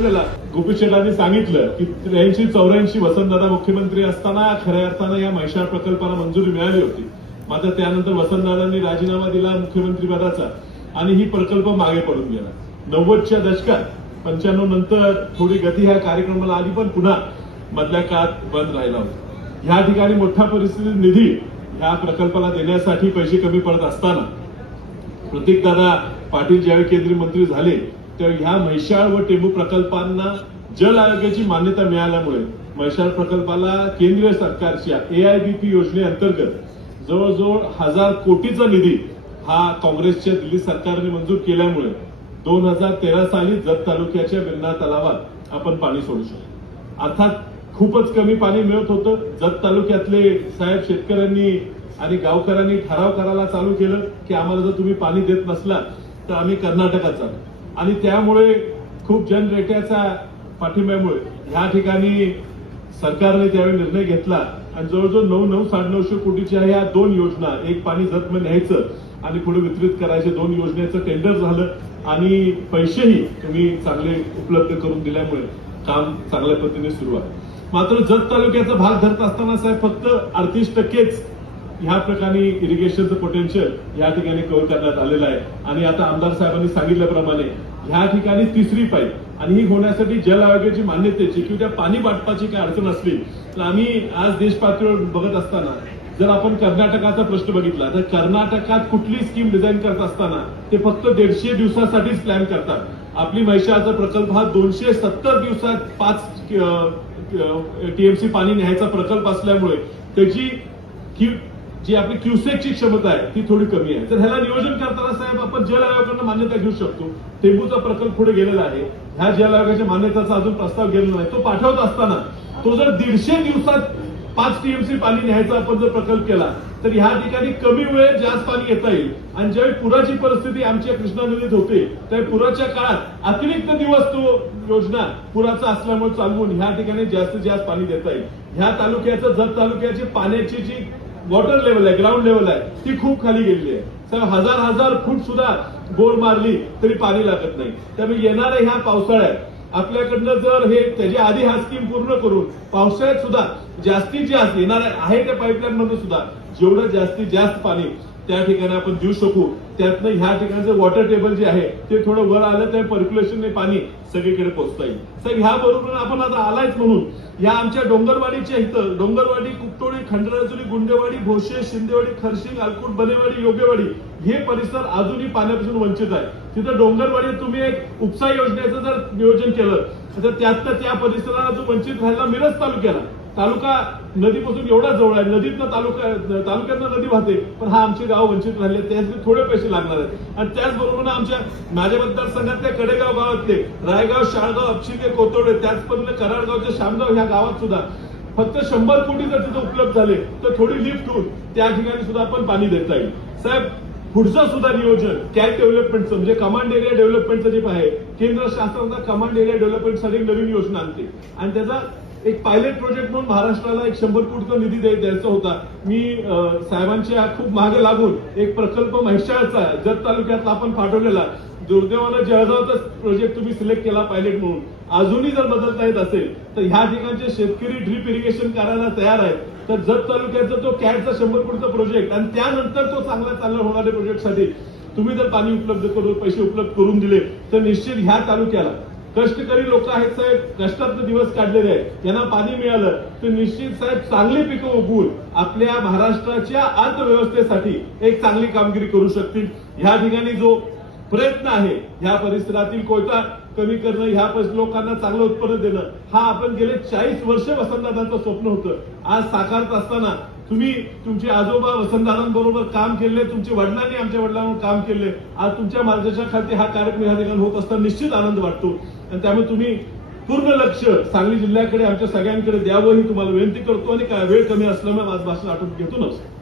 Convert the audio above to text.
पाठवलेला. गोपी शेटांनी सांगितलं की 83-84 वसंतदादा मुख्यमंत्री असताना खऱ्या अर्थानं या म्हैसाळ प्रकल्पाला मंजुरी मिळाली होती. मात्र त्यानंतर वसंतदादांनी राजीनामा दिला मुख्यमंत्रीपदाचा आणि ही प्रकल्प मागे पडून गेला. 90च्या दशकात 95 नंतर थोडी गती ह्या कार्यक्रमाला आली, पण पुन्हा मधल्या काळात बंद राहिला होता. ह्या ठिकाणी मोठ्या परिस्थितीत निधी ह्या प्रकल्पाला देण्यासाठी पैसे कमी पडत असताना प्रतीकदादा पाटील ज्यावेळी केंद्रीय मंत्री झाले तेव्हा ह्या म्हैसाळ व टेंभू प्रकल्पांना जल आयोगाची मान्यता मिळाल्यामुळे म्हैसाळ प्रकल्पाला केंद्रीय सरकारच्या AIBP योजनेअंतर्गत जवळजवळ 1000 कोटीचा निधी हा काँग्रेसच्या दिल्ली सरकारने मंजूर केल्यामुळे 2013 साली जत तालुक्याच्या बिन्ना तलावात आपण पाणी सोडू शकतो. अर्थात खूपच कमी पाणी मिळत होतं. जत तालुक्यातले साहेब शेतकऱ्यांनी आणि गावकऱ्यांनी ठराव करायला चालू केलं की आम्हाला जर तुम्ही पाणी देत नसला तर आम्ही कर्नाटकात जाऊ. आणि त्यामुळे खूप जनरेट्याच्या पाठिंब्यामुळे ह्या ठिकाणी सरकारने त्यावेळी निर्णय घेतला आणि जवळजवळ 900-950 कोटीच्या ह्या 2 योजना, एक पाणी जतमध्ये न्यायचं आणि पुढे वितरित करायचे 2 योजनेचं टेंडर झालं आणि पैसेही तुम्ही चांगले उपलब्ध करून दिल्यामुळे काम चांगल्या पद्धतीने सुरू आहे. मात्र जत तालुक्याचा भाग धरत असताना साहेब फक्त 38%च ह्या प्रकारे इरिगेशनचं पोटेन्शियल या ठिकाणी कव्हर करण्यात आलेलं आहे. आणि आता आमदार साहेबांनी सांगितल्याप्रमाणे ह्या ठिकाणी 3री पाईप आणि ही होण्यासाठी जल आयोगाची मान्यतेची किंवा त्या पाणी वाटपाची काय अडचण असली तर आम्ही आज देश पातळीवर बघत असताना जर आपण कर्नाटकाचा प्रश्न बघितला तर कर्नाटकात कुठली स्कीम डिझाईन करत असताना ते फक्त 150 दिवसासाठीच प्लॅन करतात. आपली म्हैसाळचा प्रकल्प हा 270 दिवसात 5 TMC पाणी न्यायचा प्रकल्प असल्यामुळे त्याची जी आपली क्युसेकची क्षमता आहे ती थोडी कमी आहे. तर ह्याला नियोजन करताना साहेब आपण जल आयोगाकडून मान्यता घेऊ शकतो. टेंभूचा प्रकल्प पुढे गेलेला आहे. ह्या जल आयोगाच्या मान्यतेचा अजून प्रस्ताव गेलेला नाही. तो पाठवत असताना तो जर 150 दिवसात 5 TMC पाणी न्यायचा आपण जर प्रकल्प केला तर ह्या ठिकाणी कमी वेळेत जास्त पाणी येता येईल. आणि ज्यावेळी पुराची परिस्थिती आमच्या कृष्णा नदीत होते त्यावेळी पुराच्या काळात अतिरिक्त दिवस तो योजना पुराचा असल्यामुळे चालवून ह्या ठिकाणी जास्तीत जास्त पाणी देता येईल. ह्या तालुक्याचं जत तालुक्याची पाण्याची जी वॉटर लेवल आहे, ग्राउंड लेवल आहे, ती खूप खाली गेलेली आहे. साहेब 1000 फूट सुद्धा बोर मारली तरी पाणी लागत नाही. त्यामुळे येणाऱ्या ह्या पावसाळ्यात आपल्याकडनं जर हे त्याच्या आधी हा स्कीम पूर्ण करून पावसाळ्यात सुद्धा जास्तीत जास्त येणार आहे त्या पाईपलाईन मध्ये सुद्धा जेवढं जास्तीत जास्त पाणी त्या ठिकाणी आपण देऊ शकू त्यातनं ह्या ठिकाणचं वॉटर टेबल जे आहे ते थोडं वर आलं तर पर्क्युलेशनने पाणी सगळीकडे पोहोचता येईल. साहेब ह्या बरोबर आपण आता आलायच म्हणून या आमच्या डोंगरवाडीच्या इथं डोंगरवाडी, कुपटोळी, खंडराजुरी, गुंडेवाडी, भोसे, शिंदेवाडी, खरशिंग, अलकुट, बनेवाडी, योगेवाडी हे परिसर अजूनही पाण्यापासून वंचित आहे. तिथं डोंगरवाडीत तुम्ही एक उपसा योजनेचं जर नियोजन केलं तर त्यातनं त्या परिसराला जो वंचित राहिला मिरज तालुका नदीपासून एवढा जवळ आहे. नदीतनं तालुक्यातनं नदी वाहते पण हा आमचे गाव वंचित राहिले त्यासाठी थोडे पैसे लागणार आहेत. आणि त्याचबरोबर माझ्या मतदारसंघातल्या कडेगाव गावातले रायगाव, शाळगाव, अपशिंगे, कोतोडे त्याचबरोबर कराडगावच्या शामगाव ह्या गावात सुद्धा फक्त 100 कोटी जर तिथं उपलब्ध झाले तर थोडी लिफ्ट होऊन त्या ठिकाणी सुद्धा आपण पाणी देता येईल. साहेब पुढचं सुद्धा नियोजन कॅट डेव्हलपमेंटचं म्हणजे कमांड एरिया डेव्हलपमेंटचं जे आहे केंद्र शासनाचा कमांड एरिया डेव्हलपमेंटसाठी नवीन योजना आणते आणि त्याचा एक पायलट प्रोजेक्ट म्हणून महाराष्ट्राला एक 100 कोटीचा निधी द्यायचा होता. मी साहेबांच्या खूप मागे लागून एक प्रकल्प म्हैसाळचा जत तालुक्यात आपण पाठवलेला. दुर्दैवानं जळगावचा प्रोजेक्ट तुम्ही सिलेक्ट केला पायलट म्हणून. अजूनही जर बदलता येत असेल तर ह्या ठिकाणचे शेतकरी ड्रीप इरिगेशन करायला तयार आहेत. तर जत तालुक्याचा तो कॅटचा 100 कोटीचा प्रोजेक्ट आणि त्यानंतर तो चांगला होणाऱ्या प्रोजेक्टसाठी तुम्ही जर पाणी उपलब्ध करून पैसे उपलब्ध करून दिले तर निश्चित ह्या तालुक्याला कष्टकरी लोक आहेत साहेब, कष्टातले दिवस काढलेले आहेत, यांना पाणी मिळालं तर निश्चित साहेब चांगली पिकं उगवून आपल्या महाराष्ट्राच्या अर्थव्यवस्थेसाठी एक चांगली कामगिरी करू शकतील. ह्या ठिकाणी जो प्रयत्न आहे ह्या परिसरातील कोयता कमी करणं, ह्या लोकांना चांगलं उत्पन्न देणं हा आपण गेले 40 वर्ष वसंतदादांचं स्वप्न होतं. आज साकारत असताना तुम्ही तुमचे आजोबा वसंतदादांबरोबर काम केले, तुमच्या वडिलांनी आमच्या वडिलांवर काम केले. आज तुमच्या मार्गदर्शनाखाली हा कार्यक्रम ह्या ठिकाणी होत असताना निश्चित आनंद वाटतो. आणि त्यामुळे तुम्ही पूर्ण लक्ष सांगली जिल्ह्याकडे आमच्या सगळ्यांकडे द्यावं ही तुम्हाला विनंती करतो. आणि काय वेळ कमी असल्यामुळे माझं भाषण आटोप घेतो. नमस्कार.